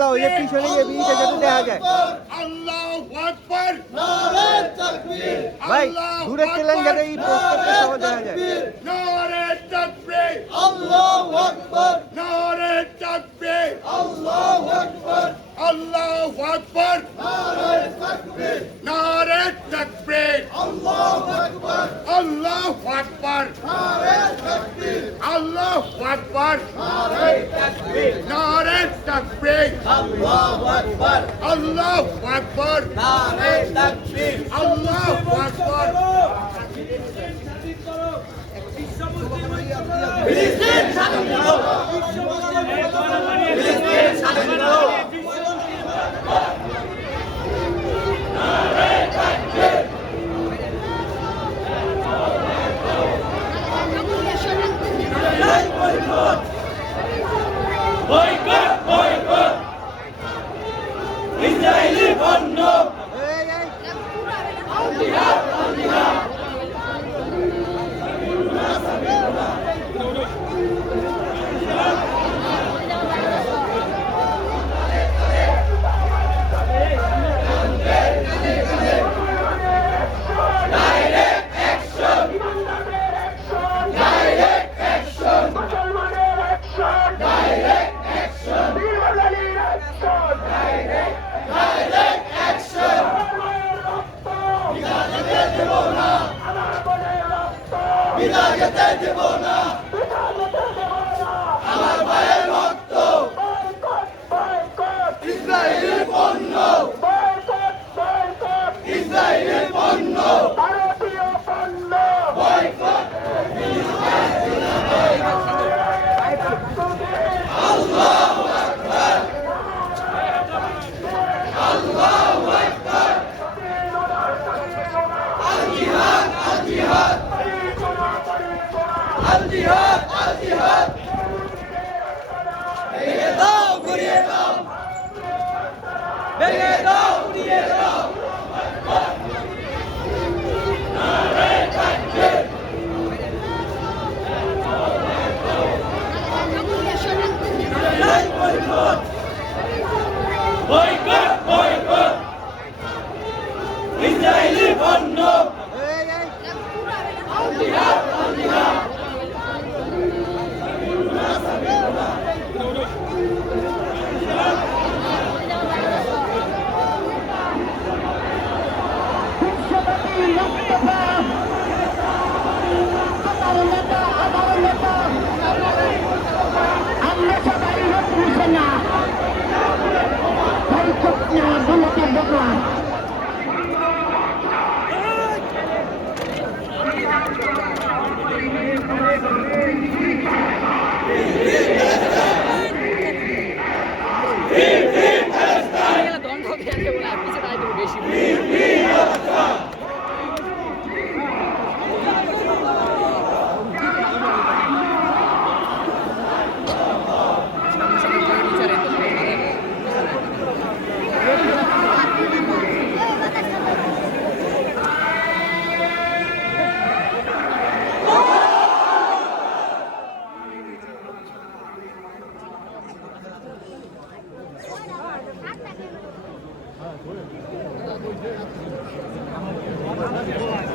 লাও, এই যে পিছনে গিয়ে বিড়িটা যাতে দেখা যায়। আল্লাহু আকবার, নারে তাকবীর, ভাই দূরে টেলেন যাতে এই পোস্টারটা সহ দেখা যায়। নারে তাকবীর, আল্লাহু আকবার, নারে তাকবীর, আল্লাহু আকবার, আল্লাহু আকবার, নারে তাকবীর, নারে তাকবীর, আল্লাহু আকবার, আল্লাহু আকবার, নারে তাকবীর, আল্লাহু আকবার, নারে তাকবীর, নারে তাকবীর, আল্লাহু আকবার, আল্লাহু আকবার, নারে তাকবীর, আল্লাহু আকবার। ফিলিস্তিন স্বাধীন করো, ফিলিস্তিন স্বাধীন করো। ইসরায়েলি পণ্য বিদায়তে দেব না, আমার ভাইয়ের রক্ত ইসরায়েলি পণ্য, ইসরায়েলি পণ্য, ভারতীয় পণ্য বয়কট। আল্লাহু আকবার, আল্লাহু আকবার, আল জিহাদ, আল জিহাদ, আল জিহাদ, আল জিহাদ। ভেঙে দাও, ঘুরিয়ে দাও, ভেঙে দাও, ঘুরিয়ে দাও। নারে তাকবীর, Israel boycott, boycott, boycott, Israeli পণ্য, আল জিহাদ, আল জিহাদ। আমরা সবাই হচ্ছে না বলতে দেখলাম হ্যাঁ